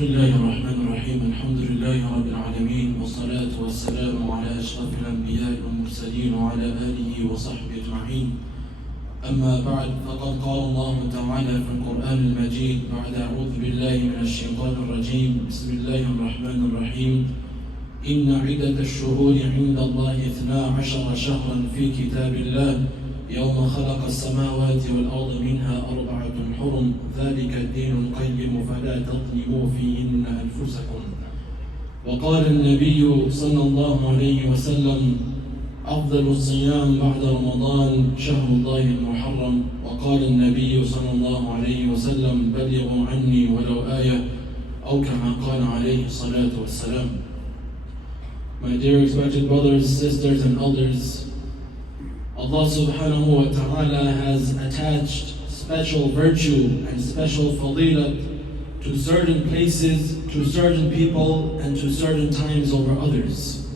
بسم الله الرحمن الرحيم الحمد لله رب العالمين والصلاة والسلام على أشرف الأنبياء والمرسلين وعلى آله وصحبه أجمعين. أما بعد فقد قال الله تعالى في القرآن المجيد بعد أعوذ بالله من الشيطان الرجيم بسم الله الرحمن الرحيم إن عدة الشهور عند الله 12 شهرا في كتاب الله يوم خلق السماوات والأرض منها 4 حرم ذلك الدين القيم فلا تظلموا فيهن أنفسكم. وقال النبي صلى الله عليه وسلم أفضل الصيام بعد رمضان شهر الله المحرم. وقال النبي صلى الله عليه وسلم بلغوا عني ولو آية أو كما قال عليه الصلاة والسلام. My dear respected brothers, sisters and elders, Allah subhanahu wa ta'ala has attached special virtue and special fadilat to certain places, to certain people, and to certain times over others.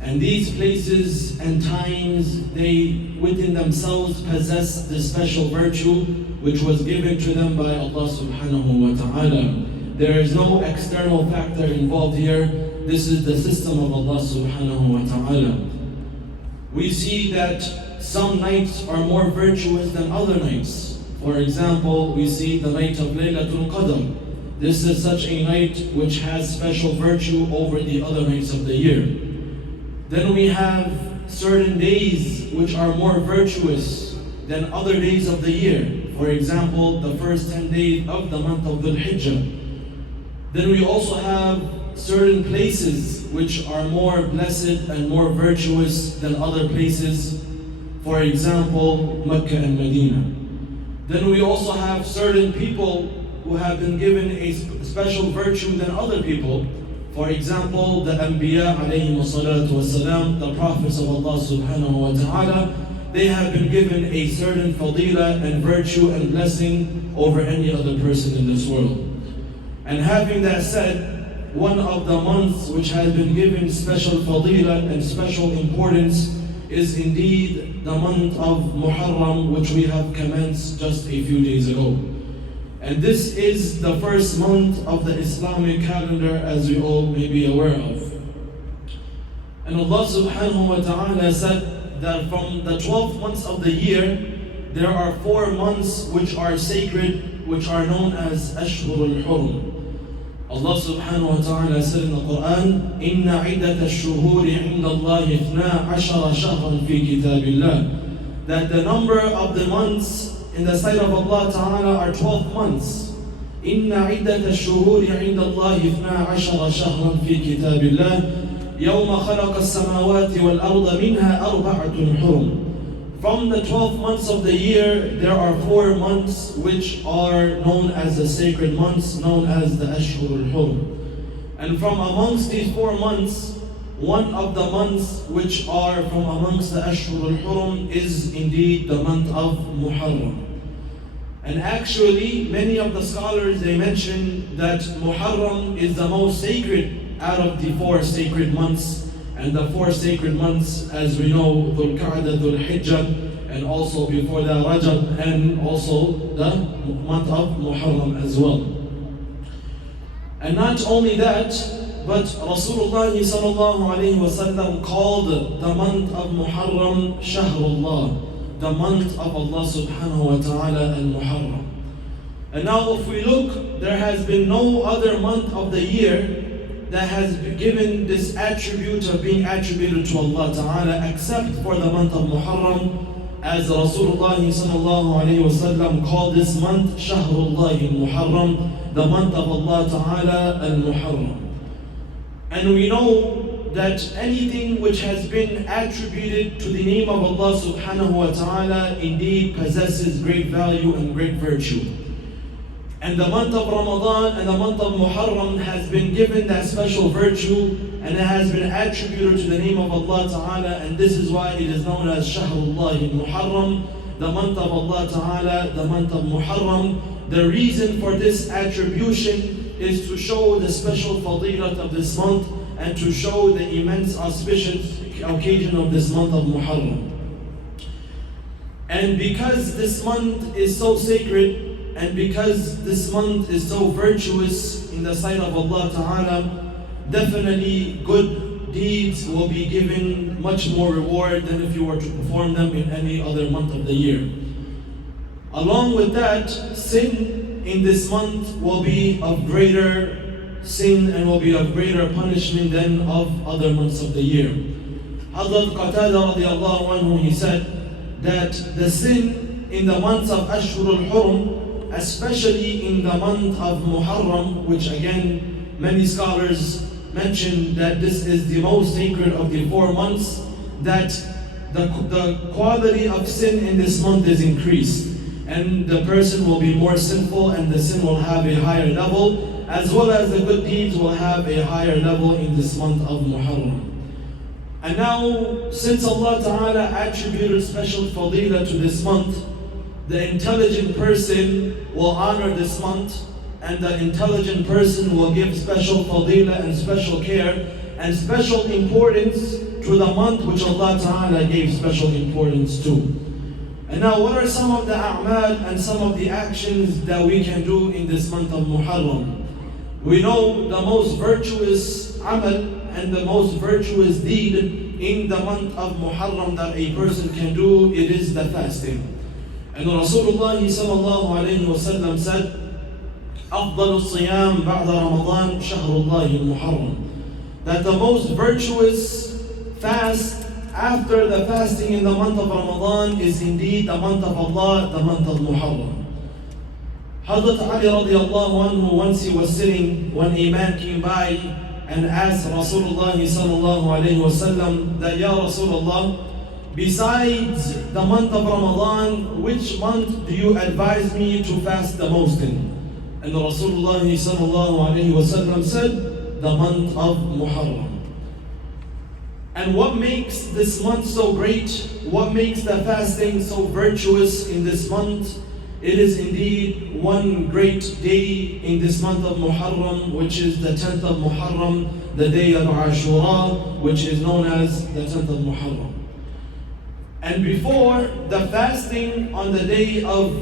And these places and times, they within themselves possess this special virtue which was given to them by Allah subhanahu wa ta'ala. There is no external factor involved here. This is the system of Allah subhanahu wa ta'ala. We see that some nights are more virtuous than other nights. For example, we see the night of Laylatul Qadr. This is such a night which has special virtue over the other nights of the year. Then we have certain days which are more virtuous than other days of the year. For example, the first 10 days of the month of Dhul Hijjah. Then we also have certain places which are more blessed and more virtuous than other places. For example, Mecca and Medina. Then we also have certain people who have been given a special virtue than other people. For example, the Anbiya alayhi salatu wasalam, the prophets of Allah subhanahu wa ta'ala, they have been given a certain fadila and virtue and blessing over any other person in this world. And having that said, one of the months which has been given special fadila and special importance is indeed the month of Muharram, which we have commenced just a few days ago. And this is the first month of the Islamic calendar, as we all may be aware of. And Allah subhanahu wa ta'ala said that from the 12 months of the year, there are 4 months which are sacred, which are known as Ashhurul Hurum. Allah subhanahu wa ta'ala said in the Quran, إِنَّ عِدَّةَ الشُّهُورِ عِنْدَ اللَّهِ 12 شَهْرًا فِي كِتَابِ اللَّهِ. That the number of the months in the sight of Allah ta'ala are 12 months. إِنَّ عِدَّةَ الشُّهُورِ عِنْدَ اللَّهِ 12 شَهْرًا فِي كِتَابِ اللَّهِ يَوْمَ خَلَقَ السَّمَاوَاتِ وَالْأَرْضَ مِنْهَا 4 حُرُمٌ. From the 12 months of the year, there are 4 months which are known as the sacred months, known as the Ashhurul Hurum. And from amongst these 4 months, one of the months which are from amongst the Ashhurul Hurum is indeed the month of Muharram. And actually, many of the scholars, they mention that Muharram is the most sacred out of the 4 sacred months. And the 4 sacred months, as we know, Dhul Qa'dah, Dhul Hijjah, and also before that Rajab, and also the month of Muharram as well. And not only that, but Rasulullah sallallahu alayhi wa sallam called the month of Muharram Shahrullah, the month of Allah subhanahu wa ta'ala al-Muharram. And now if we look, there has been no other month of the year that has been given this attribute of being attributed to Allah Ta'ala except for the month of Muharram, as Rasulullah sallallahu alayhi wa sallam called this month Shahrullah al-Muharram, the month of Allah Ta'ala al-Muharram. And we know that anything which has been attributed to the name of Allah subhanahu wa ta'ala indeed possesses great value and great virtue. And the month of Ramadan and the month of Muharram has been given that special virtue, and it has been attributed to the name of Allah Ta'ala, and this is why it is known as Shahrullah al-Muharram, the month of Allah Ta'ala, the month of Muharram. The reason for this attribution is to show the special fadilat of this month and to show the immense auspicious occasion of this month of Muharram. And because this month is so sacred, and because this month is so virtuous in the sight of Allah Ta'ala, definitely good deeds will be given much more reward than if you were to perform them in any other month of the year. Along with that, sin in this month will be of greater sin and will be of greater punishment than of other months of the year. Hazrat Qatada radiallahu anhu, he said that the sin in the months of Ashhur al-Hurum, especially in the month of Muharram, which again many scholars mention that this is the most sacred of the 4 months, that the quality of sin in this month is increased, and the person will be more sinful and the sin will have a higher level, as well as the good deeds will have a higher level in this month of Muharram. And now, since Allah Ta'ala attributed special fadila to this month, the intelligent person will honor this month, and the intelligent person will give special fadila and special care and special importance to the month which Allah Ta'ala gave special importance to. And now, what are some of the a'mal and some of the actions that we can do in this month of Muharram? We know the most virtuous amal and the most virtuous deed in the month of Muharram that a person can do, it is the fasting. And Rasulullah sallallahu alayhi wa sallam said, أفضل الصيام بعد رمضان شهر الله المحرم. That the most virtuous fast after the fasting in the month of Ramadan is indeed the month of Allah, the month of Muharram. Hazrat Ali radiallahu anhu, once he was sitting when a man came by and asked Rasulullah sallallahu alayhi wa sallam that, Ya Rasulullah, besides the month of Ramadan, which month do you advise me to fast the most in? And Rasulullah sallallahu alayhi wa sallam said, the month of Muharram. And what makes this month so great? What makes the fasting so virtuous in this month? It is indeed one great day in this month of Muharram, which is the 10th of Muharram, the day of Ashura, which is known as the 10th of Muharram. And before the fasting on the day of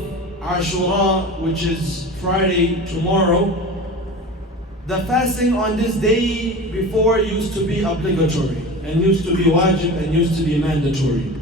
Ashura, which is Friday tomorrow, the fasting on this day before used to be obligatory and used to be wajib and used to be mandatory.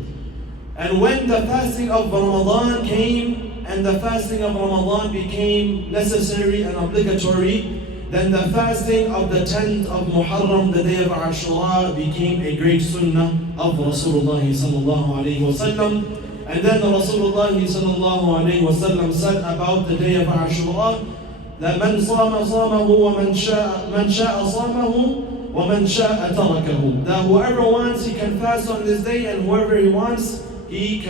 And when the fasting of Ramadan came and the fasting of Ramadan became necessary and obligatory, then the fasting of the 10th of Muharram, the day of Ashura, became a great sunnah of Rasulullah sallallahu alayhi wa sallam. And then Rasulullah sallallahu alayhi wa sallam said about the day of Ashura that man sama samahu wa man sha'a samahu wa man sha'a tarakahu. That whoever wants, he can fast on this day, and whoever he wants, he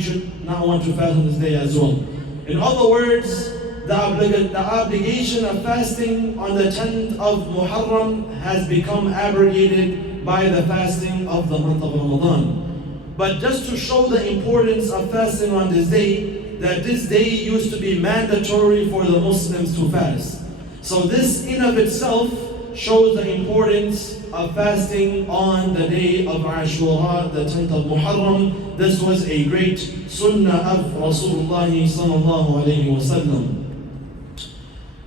should not want to fast on this day as well. In other words, the obligation of fasting on the 10th of Muharram has become abrogated by the fasting of the month of Ramadan. But just to show the importance of fasting on this day, that this day used to be mandatory for the Muslims to fast. So this in of itself shows the importance of fasting on the day of Ashura, the 10th of Muharram. This was a great sunnah of Rasulullah sallallahu alayhi wa sallam.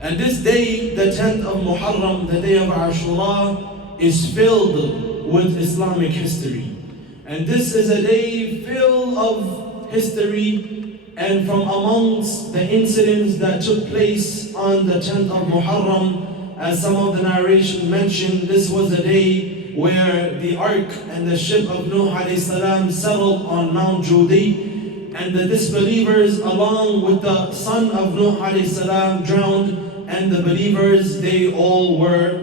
And this day, the 10th of Muharram, the day of Ashura, is filled with Islamic history. And this is a day filled of history, and from amongst the incidents that took place on the 10th of Muharram, as some of the narration mentioned, this was a day where the ark and the ship of Nuh alayhi salam settled on Mount Judi, and the disbelievers along with the son of Nuh alayhi salam drowned, and the believers, they all were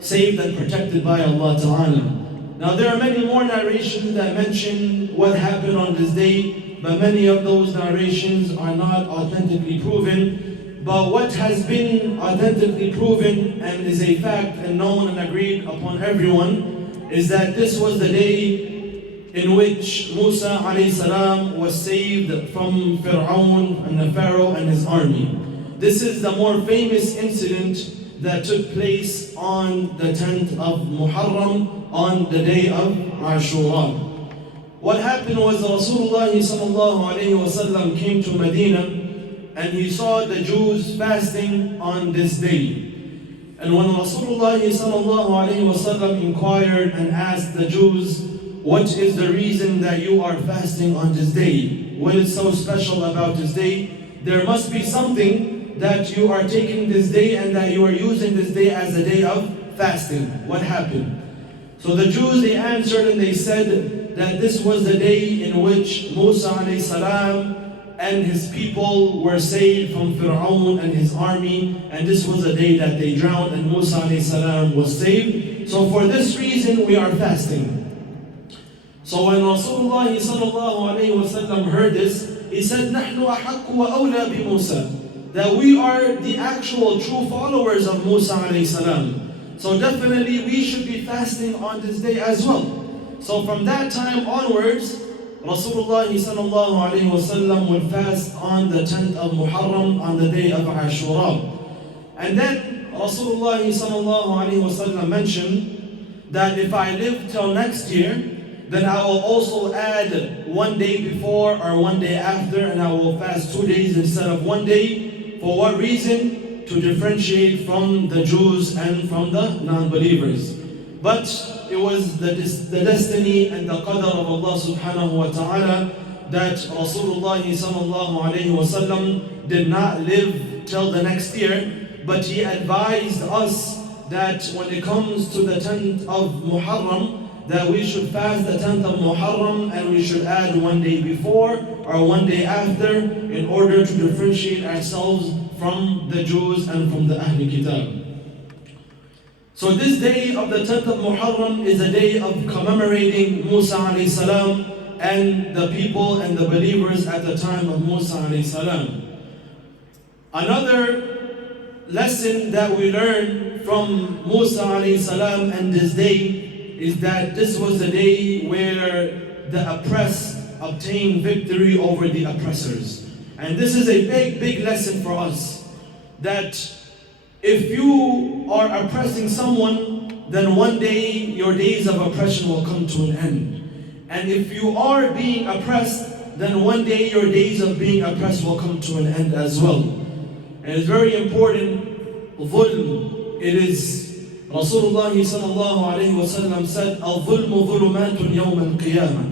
saved and protected by Allah Ta'ala. Now there are many more narrations that mention what happened on this day, but many of those narrations are not authentically proven. But what has been authentically proven and is a fact and known and agreed upon everyone is that this was the day in which Musa alayhi salam was saved from Fir'aun and the Pharaoh and his army. This is the more famous incident that took place on the 10th of Muharram, on the day of Ashura. What happened was Rasulullah sallallahu alayhi wa sallam came to Medina, and he saw the Jews fasting on this day. And when Rasulullah inquired and asked the Jews, what is the reason that you are fasting on this day? What is so special about this day? There must be something that you are taking this day and that you are using this day as a day of fasting. What happened? So the Jews, they answered and they said that this was the day in which Musa alayhi salam and his people were saved from Fir'aun and his army, and this was the day that they drowned and Musa alayhi salam was saved. So for this reason we are fasting. So when Rasulullah heard this, he said, نَحْنُ أَحَقُّ وَأَوْلَى بِمُوسَى, that we are the actual true followers of Musa alayhi salam. So definitely we should be fasting on this day as well. So from that time onwards, Rasulullah would fast on the 10th of Muharram, on the day of Ashura. And then Rasulullah mentioned that if I live till next year, then I will also add one day before or one day after, and I will fast 2 days instead of 1 day. For what reason? To differentiate from the Jews and from the non-believers. But it was the destiny and the qadr of Allah subhanahu wa ta'ala that Rasulullah did not live till the next year, but he advised us that when it comes to the 10th of Muharram, that we should fast the 10th of Muharram and we should add 1 day before or 1 day after in order to differentiate ourselves from the Jews and from the Ahlul Kitab. So this day of the 10th of Muharram is a day of commemorating Musa alayhi salam and the people and the believers at the time of Musa alayhi salam. Another lesson that we learn from Musa alayhi salam and this day is that this was the day where the oppressed obtained victory over the oppressors. And this is a big lesson for us, that if you are oppressing someone, then one day your days of oppression will come to an end. And if you are being oppressed, then one day your days of being oppressed will come to an end as well. And it's very important, dhulm, it is, Rasulullah said, al-dhulmu dhulumatun yawm al-qiyamah,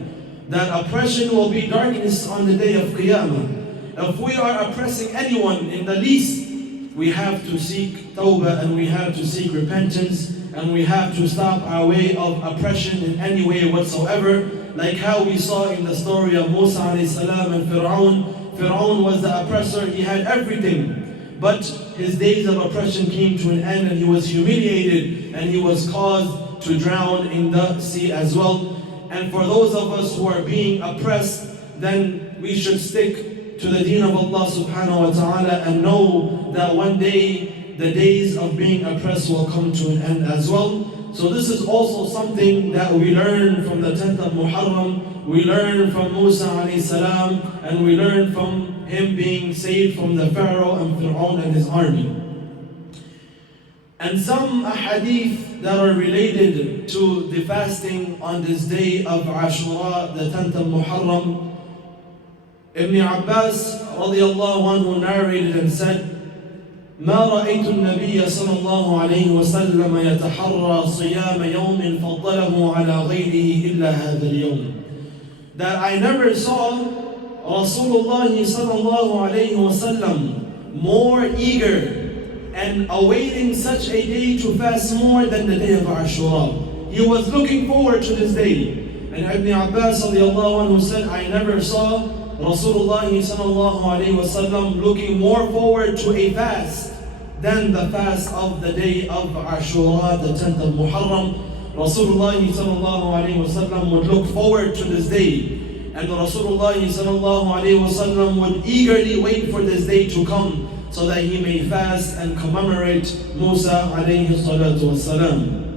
that oppression will be darkness on the day of Qiyamah. If we are oppressing anyone in the least, we have to seek tawbah and we have to seek repentance and we have to stop our way of oppression in any way whatsoever. Like how we saw in the story of Musa alayhi salam and Fir'aun. Fir'aun was the oppressor, he had everything. But his days of oppression came to an end and he was humiliated and he was caused to drown in the sea as well. And for those of us who are being oppressed, then we should stick to the deen of Allah subhanahu wa ta'ala and know that one day the days of being oppressed will come to an end as well. So this is also something that we learn from the 10th of Muharram, we learn from Musa alayhi salam, and we learn from him being saved from the Pharaoh and Fir'aun and his army. And some ahadith that are related to the fasting on this day of Ashura, the 10th of Muharram, Ibn Abbas radiallahu anhu narrated and said, ما رأيت النبي صلى الله عليه وسلم يتحرى صيام يوم فضله على غيره إلا هذا اليوم. That I never saw Rasulullah صلى الله عليه وسلم more eager and awaiting such a day to fast more than the day of Ashura. He was looking forward to this day. And Ibn Abbas radiallahu anhu said, I never saw Rasulullah sallallahu alayhi wasallam looking more forward to a fast than the fast of the day of Ashura, the 10th of Muharram. Rasulullah sallallahu alayhi wasallam would look forward to this day, and Rasulullah sallallahu alayhi wasallam would eagerly wait for this day to come so that he may fast and commemorate Musa alayhi salatu wasalam.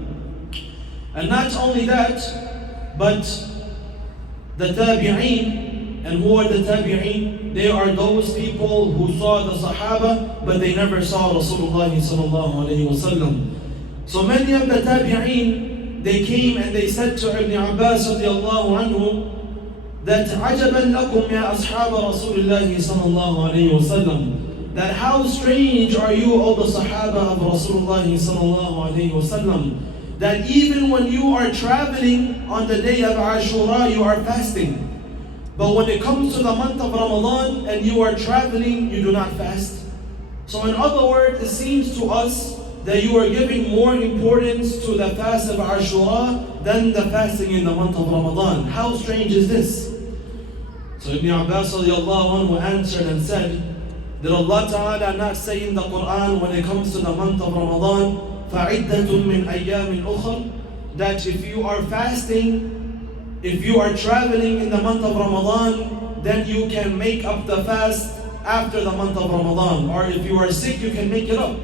And not only that, but the tabi'een. And who are the tabi'een? They are those people who saw the Sahaba, but they never saw Rasulullah sallallahu alayhi wasallam. So many of the tabi'een, they came and they said to Ibn Abbas radiallahu anhu that عَجَبًا لَكُمْ يَا أَصْحَابَ رَسُولِ اللَّهِ صَلَى اللَّهُ عَلَيْهِ وَسَلَّمْ, that how strange are you, O the Sahaba of Rasulullah sallallahu alayhi wasallam, that even when you are traveling on the day of Ashura, you are fasting. But when it comes to the month of Ramadan and you are traveling, you do not fast. So in other words, it seems to us that you are giving more importance to the fast of Ashura than the fasting in the month of Ramadan. How strange is this? So Ibn Abbas radiallahu anhu answered and said, did Allah Ta'ala not say in the Quran when it comes to the month of Ramadan, فَعِدَّةٌ مِّنْ أَيَّامٍ أُخَرٍ, that if you are fasting, if you are traveling in the month of Ramadan, then you can make up the fast after the month of Ramadan. Or if you are sick, you can make it up.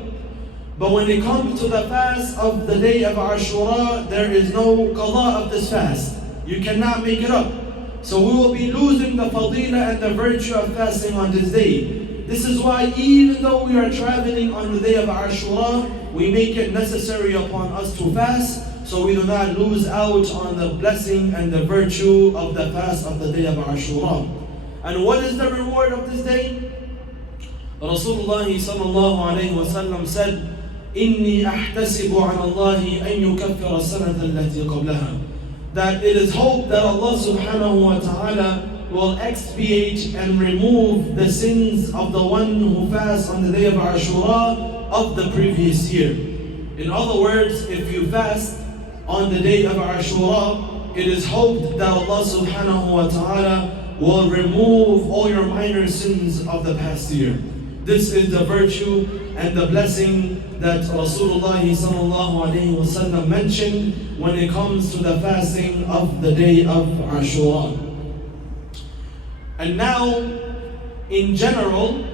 But when it comes to the fast of the day of Ashura, there is no qada of this fast. You cannot make it up. So we will be losing the fadila and the virtue of fasting on this day. This is why even though we are traveling on the day of Ashura, we make it necessary upon us to fast, so we do not lose out on the blessing and the virtue of the fast of the day of Ashura. And what is the reward of this day? Rasulullah sallallahu alayhi wa sallam said, إِنِّي أَحْتَسِبُ عَلَى اللَّهِ أَن يُكَفِّرَ السَّنَةَ الَّتِي قَبْلَهَا, that it is hoped that Allah subhanahu wa ta'ala will expiate and remove the sins of the one who fasts on the day of Ashura of the previous year. In other words, if you fast on the day of Ashura, it is hoped that Allah subhanahu wa ta'ala will remove all your minor sins of the past year. This is the virtue and the blessing that Rasulullah sallallahu alayhi wa sallam mentioned when it comes to the fasting of the day of Ashura. And now, in general,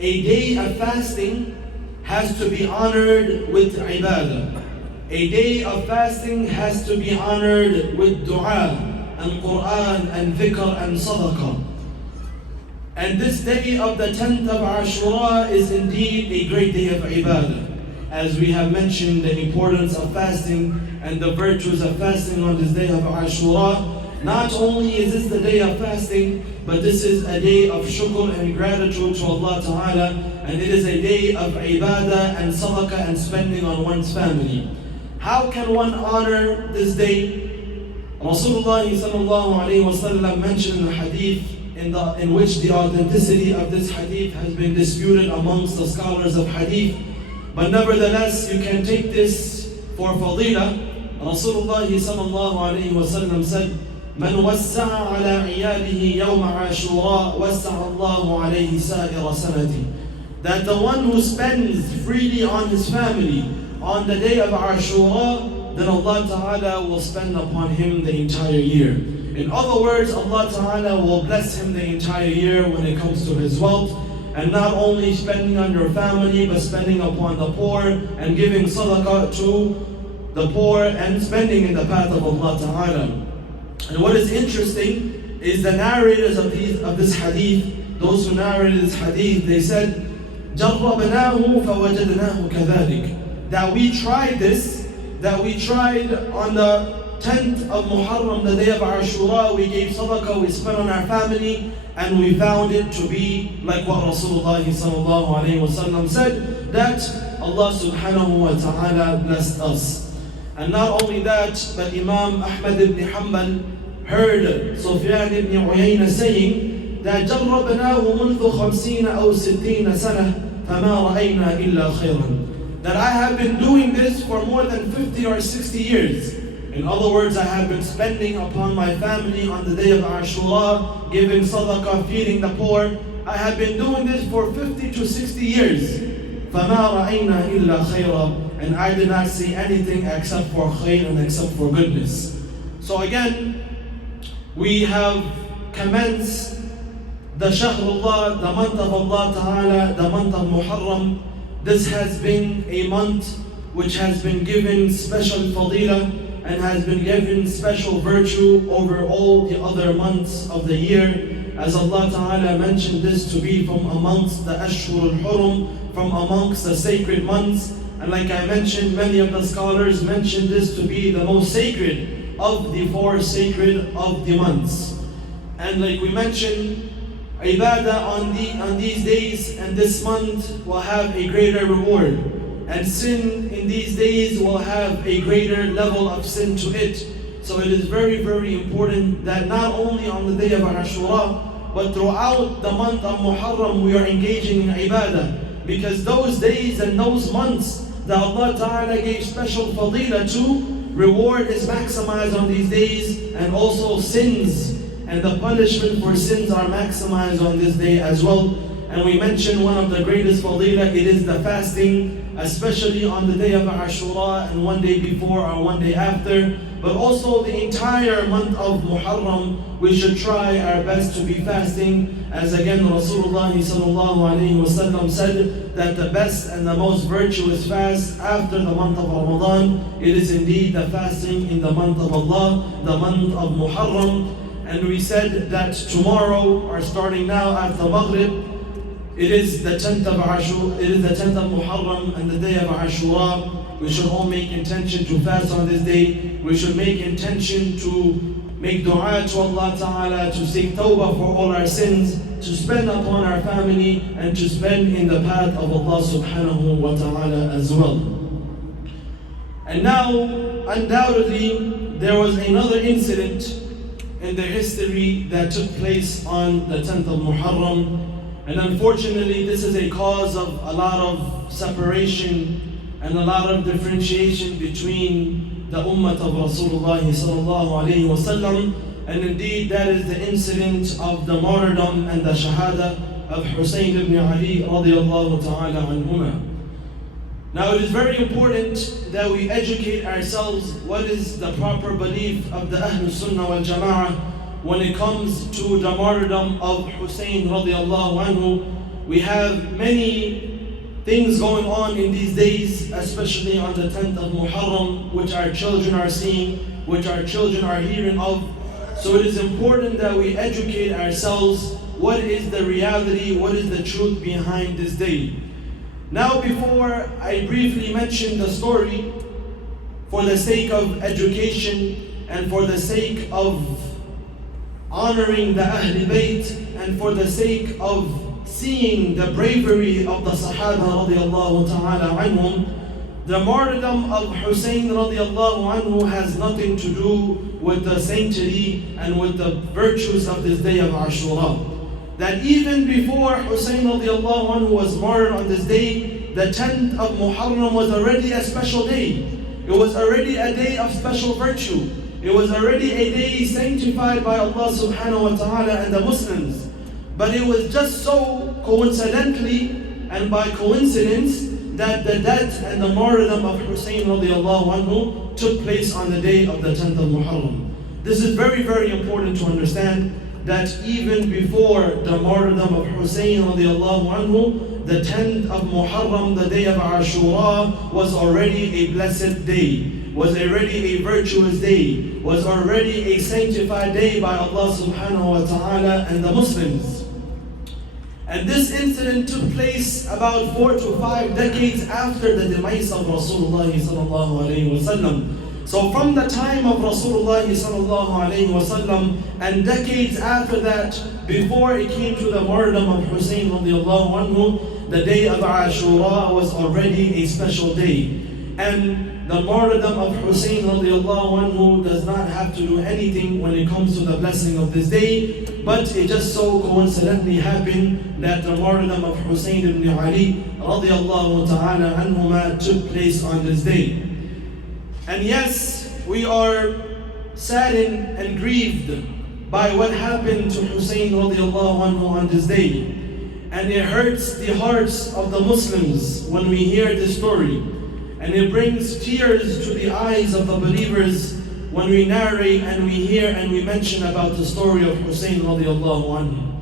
a day of fasting has to be honored with ibadah. A day of fasting has to be honored with dua and Quran and dhikr and sadaqah. And this day of the 10th of Ashura is indeed a great day of ibadah. As we have mentioned the importance of fasting and the virtues of fasting on this day of Ashura, not only is this the day of fasting, but this is a day of shukr and gratitude to Allah Ta'ala, and it is a day of ibadah and sadaqah and spending on one's family. How can one honor this day? Rasulullah sallallahu alayhi wa sallam mentioned in the hadith in which the authenticity of this hadith has been disputed amongst the scholars of hadith, but nevertheless you can take this for fadila. Rasulullah sallallahu alayhi wa sallam said, من وسع على عياله يوم عاشوراء وسع الله عليه سائر سنته, that the one who spends freely on his family on the day of Ashura, then Allah Ta'ala will spend upon him the entire year. In other words, Allah Ta'ala will bless him the entire year when it comes to his wealth, and not only spending on your family, but spending upon the poor and giving sadaqah to the poor and spending in the path of Allah Ta'ala. And what is interesting is the narrators of this hadith, those who narrated this hadith, they said, جَرَّبْنَاهُ فَوَجَدْنَاهُ كَذَلِكَ, that we tried this, that we tried on the 10th of Muharram, the day of Ashura, we gave sadaqah, we spent on our family, and we found it to be like what Rasulullah sallallahu alayhi wa sallam said, that Allah subhanahu wa ta'ala blessed us. And not only that, but Imam Ahmad ibn Hanbal heard Sufyan ibn Uyayna saying that جَرَّبْنَاهُ مُنْذُ 50 أو 60 سنة فَمَا رَأَيْنَا إِلَّا خَيْرًا, that I have been doing this for more than 50 or 60 years. In other words, I have been spending upon my family on the day of Ashura, giving sadaqah, feeding the poor. I have been doing this for 50 to 60 years. فَمَا رَأَيْنَا إِلَّا خَيْرًا, and I did not see anything except for khair and except for goodness. So again, we have commenced the Shahrullah, the month of Allah Ta'ala, the month of Muharram. This has been a month which has been given special fadilah and has been given special virtue over all the other months of the year, as Allah Ta'ala mentioned this to be from amongst the Ashhur al-Hurum, from amongst the sacred months. And like I mentioned, many of the scholars mentioned this to be the most sacred of the 4 sacred of the months. And like we mentioned, ibadah on these days and this month will have a greater reward. And sin in these days will have a greater level of sin to it. So it is very, very important that not only on the day of Ashura, but throughout the month of Muharram we are engaging in ibadah. Because those days and those months that Allah Ta'ala gave special fadilah to, reward is maximized on these days, and also sins and the punishment for sins are maximized on this day as well. And we mentioned one of the greatest fadilah, it is the fasting, especially on the day of Ashura and one day before or one day after. But also the entire month of Muharram, we should try our best to be fasting. As again Rasulullah sallallahu alayhi wa sallam said that the best and the most virtuous fast after the month of Ramadan, it is indeed the fasting in the month of Allah, the month of Muharram. And we said that tomorrow, or starting now after Maghrib, it is the 10th of Ashura, it is the 10th of Muharram and the day of Ashura. We should all make intention to fast on this day. We should make intention to make dua to Allah Ta'ala, to seek tawbah for all our sins, to spend upon our family, and to spend in the path of Allah Subhanahu wa Ta'ala as well. And now, undoubtedly, there was another incident in the history that took place on the 10th of Muharram. And unfortunately, this is a cause of a lot of separation and a lot of differentiation between the ummah of Rasulullah sallallahu alayhi wa sallam. And indeed, that is the incident of the martyrdom and the shahada of Hussain ibn Ali radiallahu ta'ala anhuma. Now, it is very important that we educate ourselves what is the proper belief of the Ahlul Sunnah wal Jama'ah when it comes to the martyrdom of Hussain radiallahu anhu. We have many things going on in these days, especially on the 10th of Muharram, which our children are seeing, which our children are hearing of. So it is important that we educate ourselves what is the reality, what is the truth behind this day. Now, before I briefly mention the story, for the sake of education and for the sake of honoring the Ahlul Bayt and for the sake of seeing the bravery of the Sahaba radiallahu ta'ala anhum, the martyrdom of Hussain radiallahu anhu has nothing to do with the sanctity and with the virtues of this day of Ashura. That even before Hussain radiallahu anhu was martyred on this day, the 10th of Muharram was already a special day. It was already a day of special virtue. It was already a day sanctified by Allah subhanahu wa ta'ala and the Muslims. But it was just so coincidentally and by coincidence that the death and the martyrdom of Hussain radiallahu anhu took place on the day of the 10th of Muharram. This is very, very important to understand that even before the martyrdom of Hussain radiallahu anhu, the 10th of Muharram, the day of Ashura, was already a blessed day, was already a virtuous day, was already a sanctified day by Allah subhanahu wa ta'ala and the Muslims. And this incident took place about 4 to 5 decades after the demise of Rasulullah sallallahu alayhi wa sallam. So from the time of Rasulullah sallallahu alayhi wa sallam and decades after that, before it came to the martyrdom of Hussain radiallahu anhu, the day of Ashura was already a special day. And the martyrdom of Hussain radiallahu anhu does not have to do anything when it comes to the blessing of this day, but it just so coincidentally happened that the martyrdom of Hussain ibn Ali radiallahu ta'ala anhuma took place on this day. And yes, we are saddened and grieved by what happened to Hussain radiallahu anhu on this day. And it hurts the hearts of the Muslims when we hear this story. And it brings tears to the eyes of the believers when we narrate and we hear and we mention about the story of Hussain radiallahu anhu.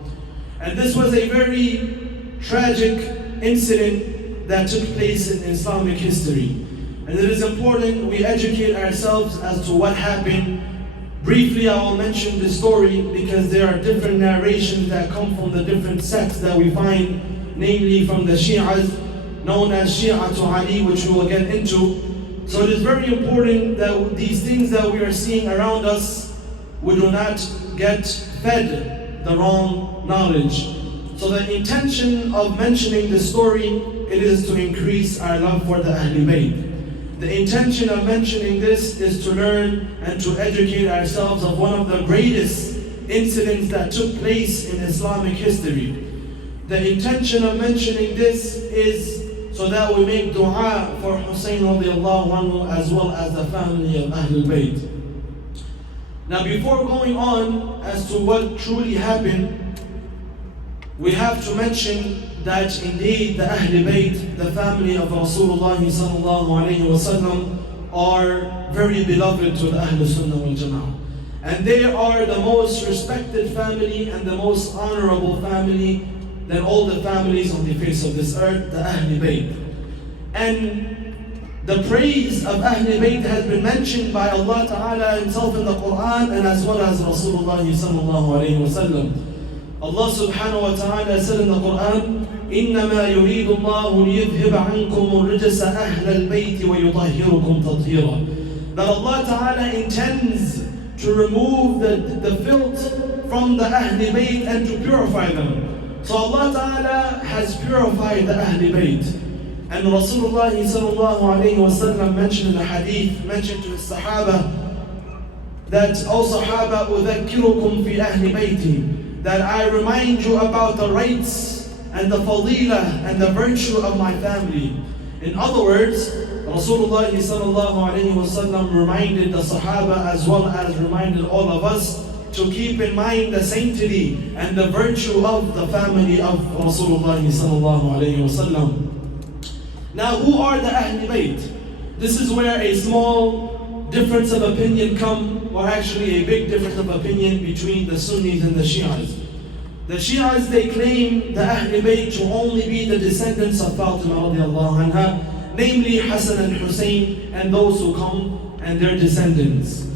And this was a very tragic incident that took place in Islamic history. And it is important we educate ourselves as to what happened. Briefly, I will mention the story because there are different narrations that come from the different sects that we find, namely from the Shi'as, known as Shi'atu Ali, which we will get into. So it is very important that these things that we are seeing around us, we do not get fed the wrong knowledge. So the intention of mentioning this story, it is to increase our love for the Ahlul Bayt. The intention of mentioning this is to learn and to educate ourselves of one of the greatest incidents that took place in Islamic history. The intention of mentioning this is so that we make dua for Hussain radiallahu anhu as well as the family of Ahlul Bayt. Now before going on as to what truly happened, we have to mention that indeed the Ahlul Bayt, the family of Rasulullah sallallahu alayhi wa sallam, are very beloved to the Ahlul Sunnah wal Jama'ah. And they are the most respected family and the most honorable family than all the families on the face of this earth, the Ahlul Bayt. And the praise of Ahlul Bayt has been mentioned by Allah Ta'ala Himself in the Quran and as well as Rasulullah sallallahu alayhi wa sallam. Allah subhanahu wa ta'ala said in the Quran, إِنَّمَا يُرِيدُ اللَّهُ لِيُذْهِبَ عَنْكُمُ الرِّجْسَ أَهْلَ الْبَيْتِ وَيُطَهِّرُكُمْ تَطْهِيرًا. That Allah Ta'ala intends to remove the filth from the Ahlul Bayt and to purify them. So Allah Ta'ala has purified the Ahlul Bayt. And Rasulullah sallallahu alayhi wa sallam mentioned in the hadith, mentioned to his Sahaba, that, O Sahaba, أُذَكِّرُكُمْ فِي أَهْلِ بَيْتِي, that I remind you about the rights and the fadilah and the virtue of my family. In other words, Rasulullah sallallahu alayhi wa sallam reminded the Sahaba as well as reminded all of us to keep in mind the sanctity and the virtue of the family of Rasulullah sallallahu alayhi wa sallam. Now, who are the Ahlul Bayt? This is where a small difference of opinion come, or actually a big difference of opinion between the Sunnis and the Shias. The Shias, they claim the Ahlul Bayt to only be the descendants of Fatima radiallahu anha, namely Hassan and Hussain and those who come and their descendants.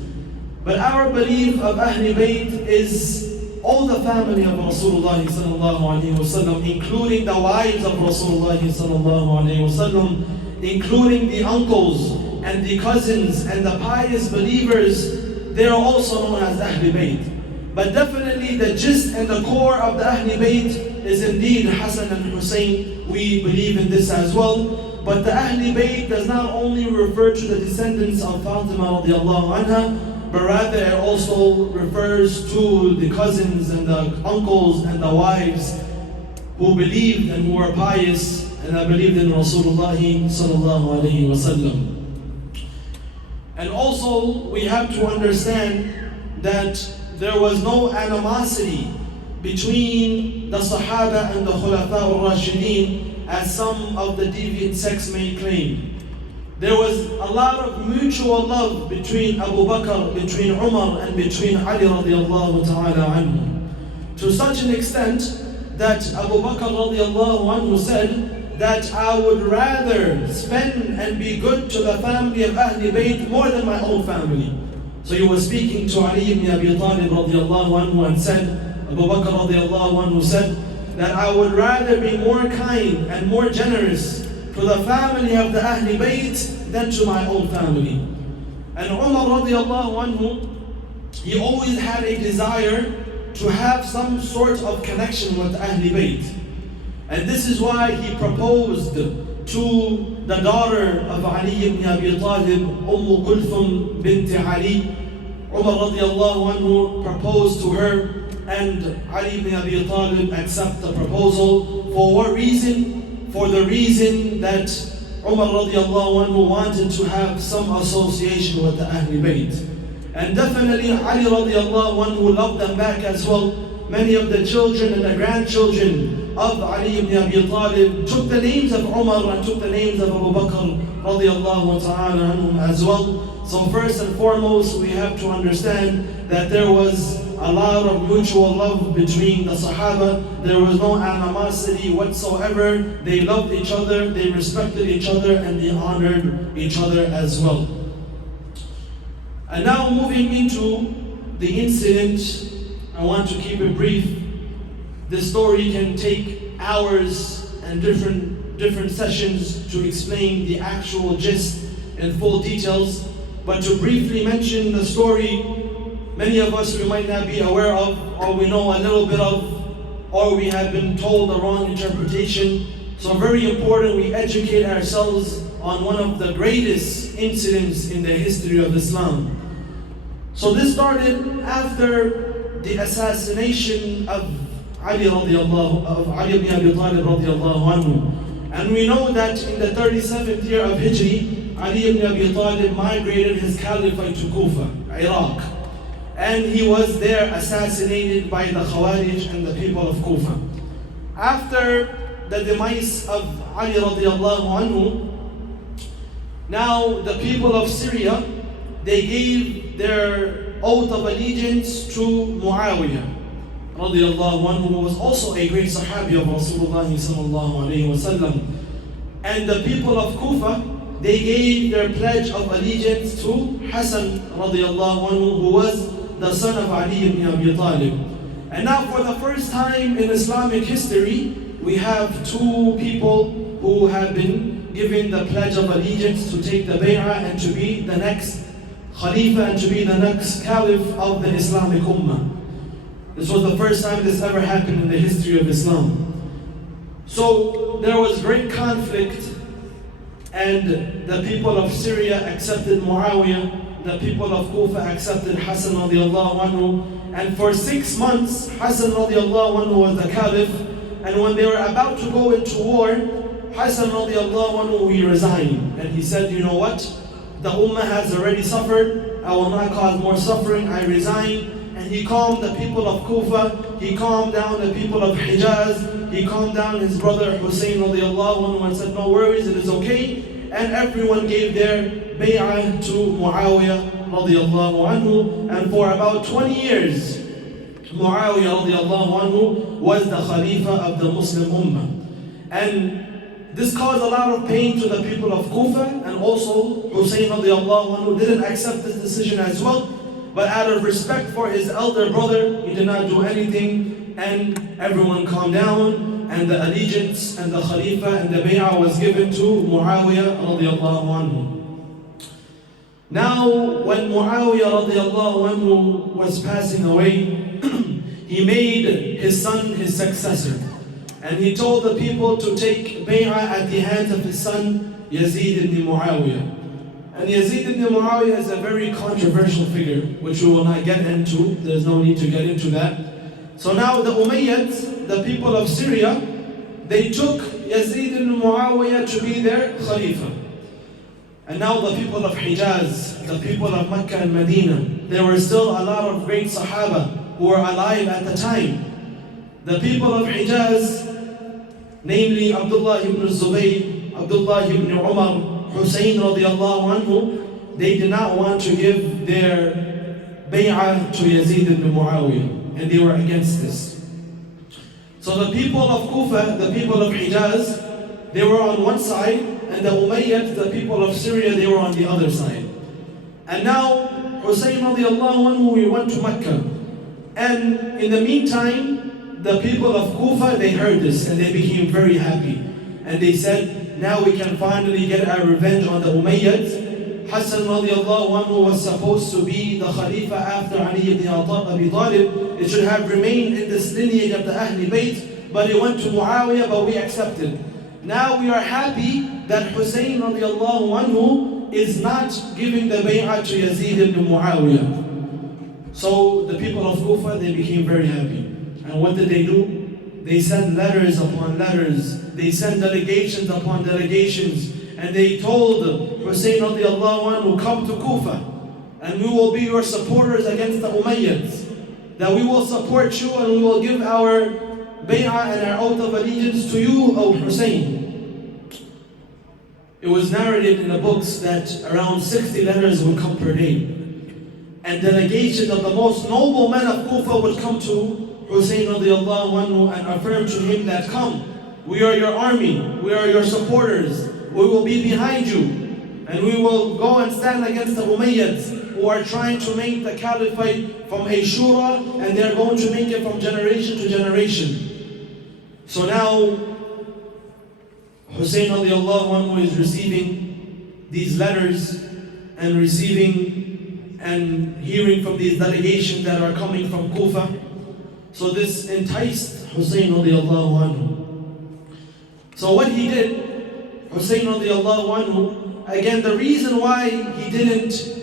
But our belief of Ahlul Bayt is all the family of Rasulullah sallallahu alayhi wa sallam, including the wives of Rasulullah sallallahu alayhi wa sallam, including the uncles and the cousins and the pious believers. They are also known as Ahlul Bayt. But definitely the gist and the core of the Ahlul Bayt is indeed Hassan and Hussain. We believe in this as well. But the Ahlul Bayt does not only refer to the descendants of Fatima radiallahu anha, but rather it also refers to the cousins and the uncles and the wives who believed and who were pious and believed in Rasulullah sallallahu alayhi wa sallam. And also we have to understand that there was no animosity between the Sahaba and the Khulafa al-Rashideen as some of the deviant sects may claim. There was a lot of mutual love between Abu Bakr, between Umar, and between Ali radiallahu ta'ala anhu. To such an extent that Abu Bakr radiallahu anhu said that I would rather spend and be good to the family of Ahlul Bayt more than my own family. So he was speaking to Ali ibn Abi Talib radiallahu anhu and said, Abu Bakr radiallahu anhu said that I would rather be more kind and more generous to the family of the Ahlul Bayt than to my own family. And Umar radiallahu anhu, he always had a desire to have some sort of connection with the Ahlul Bayt. And this is why he proposed to the daughter of Ali ibn Abi Talib, Kulthum bint Ali. Umar radiallahu anhu proposed to her, and Ali ibn Abi Talib accepted the proposal. For what reason? For the reason that Umar radiallahu anhu wanted to have some association with the Ahlul Bayt. And definitely Ali radiallahu anhu loved them back as well. Many of the children and the grandchildren of Ali ibn Abi Talib took the names of Umar and took the names of Abu Bakr radiallahu ta'ala anhum as well. So first and foremost, we have to understand that there was a lot of mutual love between the Sahaba. There was no animosity whatsoever. They loved each other, they respected each other, and they honored each other as well. And now moving into the incident, I want to keep it brief. This story can take hours and different sessions to explain the actual gist and full details. But to briefly mention the story, many of us we might not be aware of, or we know a little bit of, or we have been told the wrong interpretation. So very important we educate ourselves on one of the greatest incidents in the history of Islam. So this started after the assassination of Ali ibn Abi Talib radiallahu anhu. And we know that in the 37th year of Hijri, Ali ibn Abi Talib migrated his caliphate to Kufa, Iraq. And he was there assassinated by the Khawarij and the people of Kufa. After the demise of Ali radiallahu anhu, now the people of Syria, they gave their oath of allegiance to Muawiyah radiallahu anhu, who was also a great Sahabi of Rasulullah sallallahu alayhi wasallam. And the people of Kufa, they gave their pledge of allegiance to Hassan radiallahu anhu, who was the son of Ali ibn Abi Talib. And now for the first time in Islamic history, we have two people who have been given the pledge of allegiance to take the bay'ah and to be the next Khalifa and to be the next Caliph of the Islamic Ummah. This was the first time this ever happened in the history of Islam. So there was great conflict, and the people of Syria accepted Muawiyah, the people of Kufa accepted Hassan radiallahu anhu, and for 6 months Hassan radiallahu anhu was the Caliph. And when they were about to go into war, Hassan radiallahu anhu, he resigned. And he said, you know what? The Ummah has already suffered. I will not cause more suffering. I resign. And he calmed the people of Kufa. He calmed down the people of Hijaz. He calmed down his brother Hussain radiallahu anhu and said, no worries, it is okay. And everyone gave their bay'ah to Muawiyah radiallahu anhu. And for about 20 years, Muawiyah radiallahu anhu was the Khalifa of the Muslim Ummah. And this caused a lot of pain to the people of Kufa, and also Hussain radiallahu anhu didn't accept this decision as well. But out of respect for his elder brother, he did not do anything, and everyone calmed down, and the allegiance and the Khalifa and the bay'ah was given to Muawiyah radiallahu anhu. Now, when Muawiyah radiallahu anhu was passing away, he made his son his successor. And he told the people to take bay'ah at the hands of his son, Yazid ibn Muawiyah. And Yazid ibn Muawiyah is a very controversial figure, which we will not get into. There's no need to get into that. So now the Umayyads, the people of Syria, they took Yazid ibn Muawiyah to be their Khalifa. And now the people of Hijaz, the people of Mecca and Medina, there were still a lot of great Sahaba who were alive at the time. The people of Hijaz, namely Abdullah ibn Zubayr, Abdullah ibn Umar, Hussain radiallahu anhu, they did not want to give their bay'ah to Yazid ibn Muawiyah, and they were against this. So the people of Kufa, the people of Hijaz, they were on one side, and the Umayyads, the people of Syria, they were on the other side. And now Hussain radiallahu anhu, we went to Mecca. And in the meantime, the people of Kufa, they heard this and they became very happy. And they said, now we can finally get our revenge on the Umayyads. Hassan radiallahu anhu was supposed to be the Khalifa after Ali ibn Abi Talib. It should have remained in this lineage of the Ahl Bayt, but it went to Muawiyah, but we accepted. Now we are happy that Hussain radiallahu anhu is not giving the bay'ah to Yazid ibn Muawiyah. So the people of Kufa, they became very happy. And what did they do? They sent letters upon letters. They sent delegations upon delegations. And they told Hussain radiallahu anhu, come to Kufa, and we will be your supporters against the Umayyads. That we will support you and we will give our bay'ah and our oath of allegiance to you, O Hussain. It was narrated in the books that around 60 letters would come per day. And delegations of the most noble men of Kufa would come to Hussain radiallahu anhu and affirm to him that, come, we are your army, we are your supporters, we will be behind you, and we will go and stand against the Umayyads who are trying to make the caliphate from a shura, and they're going to make it from generation to generation. So now Hussain radiallahu anhu is receiving these letters and receiving and hearing from these delegations that are coming from Kufa. So this enticed Hussain radiallahu anhu. So what he did, Hussain radiallahu anhu, again the reason why he didn't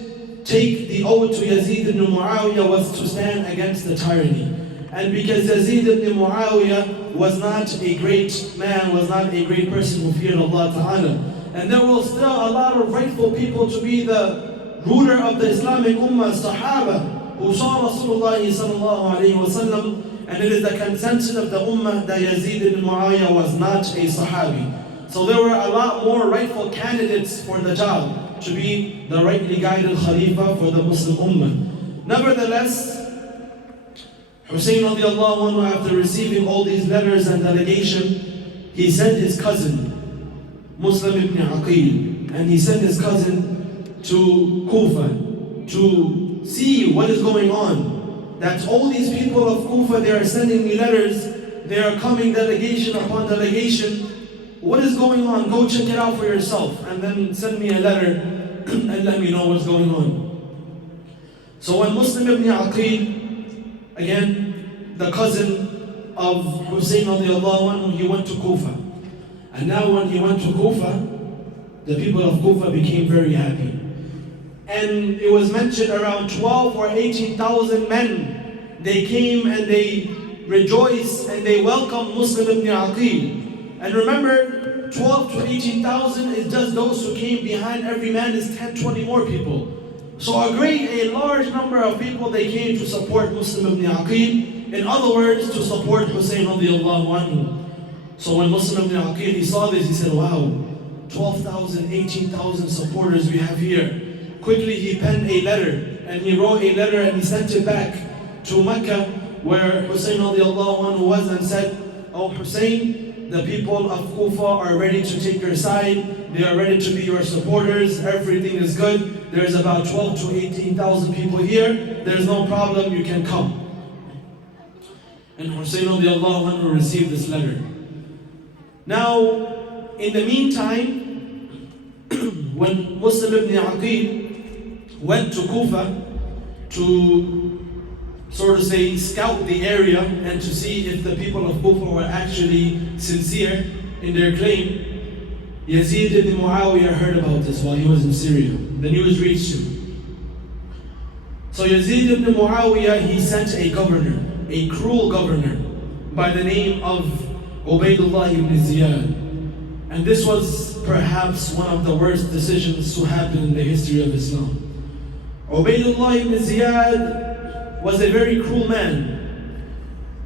take the oath to Yazid ibn Muawiyah was to stand against the tyranny. And because Yazid ibn Muawiyah was not a great man, was not a great person who feared Allah Ta'ala. And there were still a lot of rightful people to be the ruler of the Islamic Ummah, Sahaba, who saw Rasulullah sallallahu alayhi wa sallam. And it is the consensus of the Ummah that Yazid ibn Muawiyah was not a Sahabi. So there were a lot more rightful candidates for the job to be the rightly guided Khalifa for the Muslim Ummah. Nevertheless, Hussain radiallahu anhu, after receiving all these letters and delegation, he sent his cousin, Muslim ibn Aqil, and he sent his cousin to Kufa to see what is going on. That all these people of Kufa, they are sending me letters, they are coming delegation upon delegation. What is going on? Go check it out for yourself, and then send me a letter and let me know what's going on. So when Muslim ibn Aqil, again, the cousin of Hussain radiallahu anhu, he went to Kufa. And now when he went to Kufa, the people of Kufa became very happy. And it was mentioned around 12 or 18,000 men. They came and they rejoiced and they welcomed Muslim ibn Aqil. And remember, 12 to 18,000 is just those who came behind. Every man is 10, 20 more people. So a large number of people, they came to support Muslim ibn Aqil. In other words, to support Hussain radiallahu anhu. So when Muslim ibn Aqil, he saw this, he said, wow, 12,000, 18,000 supporters we have here. Quickly he penned a letter, and he wrote a letter and he sent it back to Mecca, where Hussain radiallahu anhu was, and said, oh Hussain, the people of Kufa are ready to take your side. They are ready to be your supporters. Everything is good. There's about 12 to 18,000 people here. There's no problem, you can come. And Hussain radiallahu anhu received this letter. Now, in the meantime, when Muslim ibn Aqil went to Kufa to sort of say scout the area and to see if the people of Kufa were actually sincere in their claim, Yazid ibn Muawiyah heard about this while he was in Syria. The news reached him. So Yazid ibn Muawiyah, he sent a governor, a cruel governor, by the name of Ubaydullah ibn Ziyad. And this was perhaps one of the worst decisions to happen in the history of Islam. Ubaydullah ibn Ziyad was a very cruel man.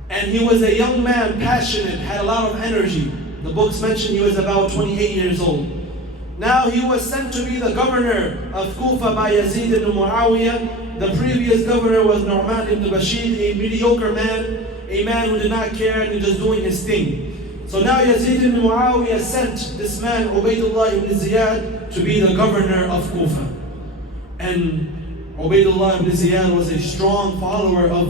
And he was a young man, passionate, had a lot of energy. The books mention he was about 28 years old. Now he was sent to be the governor of Kufa by Yazid ibn Muawiyah. The previous governor was Nu'man ibn Bashir, a mediocre man, a man who did not care and he was just doing his thing. So now Yazid ibn Muawiyah sent this man, Ubaydullah ibn Ziyad, to be the governor of Kufa. And Ubaydullah ibn Ziyad was a strong follower of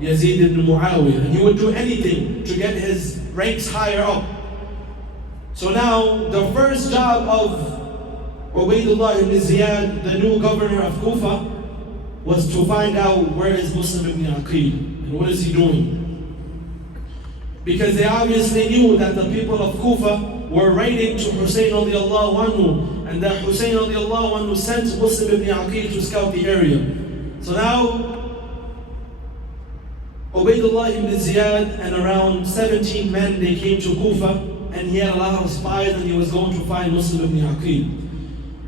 Yazid ibn Muawiyah. And he would do anything to get his ranks higher up. So now the first job of Ubaydullah ibn Ziyad, the new governor of Kufa, was to find out where is Muslim ibn Aqil and what is he doing. Because they obviously knew that the people of Kufa were writing to Hussain radiallahu anhu, and that Hussain radiallahu anhu sent Muslim ibn Aqil to scout the area. So now Ubaydullah ibn Ziyad and around 17 men, they came to Kufa, and he had a lot of spies and he was going to find Muslim ibn Aqil.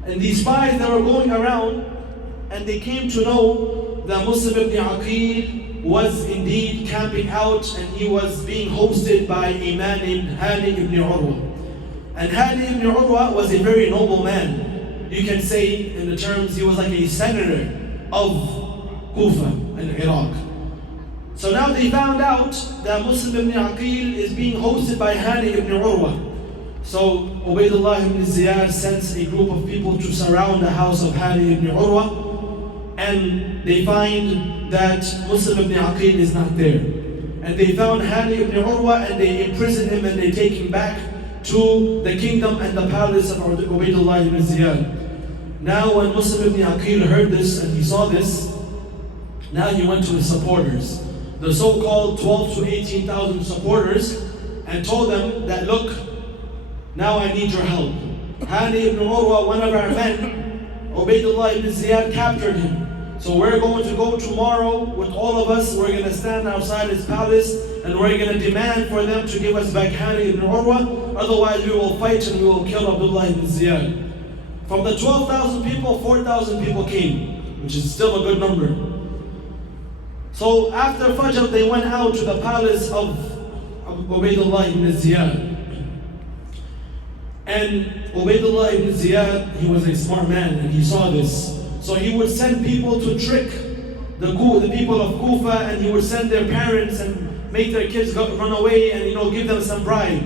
And these spies, they were going around and they came to know that Muslim ibn Aqil was indeed camping out and he was being hosted by a man named Haye ibn Urwa. And Haye ibn Urwa was a very noble man. You can say in the terms, he was like a senator of Kufa in Iraq. So now they found out that Muslim ibn Aqil is being hosted by Haye ibn Urwa. So Ubaydullah ibn Ziyad sends a group of people to surround the house of Haye ibn Urwa, and they find that Muslim ibn Aqil is not there. And they found Haye ibn Urwa and they imprison him and they take him back to the kingdom and the palace of Ubaydullah ibn Ziyad. Now when Muslim ibn Aqil heard this and he saw this, now he went to his supporters, the so-called 12 to 18,000 supporters, and told them that, look, now I need your help. Haye ibn Urwa, one of our men, Ubaydullah ibn Ziyad, captured him. So we're going to go tomorrow with all of us, we're going to stand outside his palace and we're going to demand for them to give us back Haye ibn Urwa, otherwise we will fight and we will kill Abdullah ibn Ziyad. From the 12,000 people, 4,000 people came, which is still a good number. So after Fajr, they went out to the palace of Ubaydullah ibn Ziyad. And Ubaydullah ibn Ziyad, he was a smart man and he saw this. So he would send people to trick the people of Kufa, and he would send their parents and make their kids run away and give them some bribe.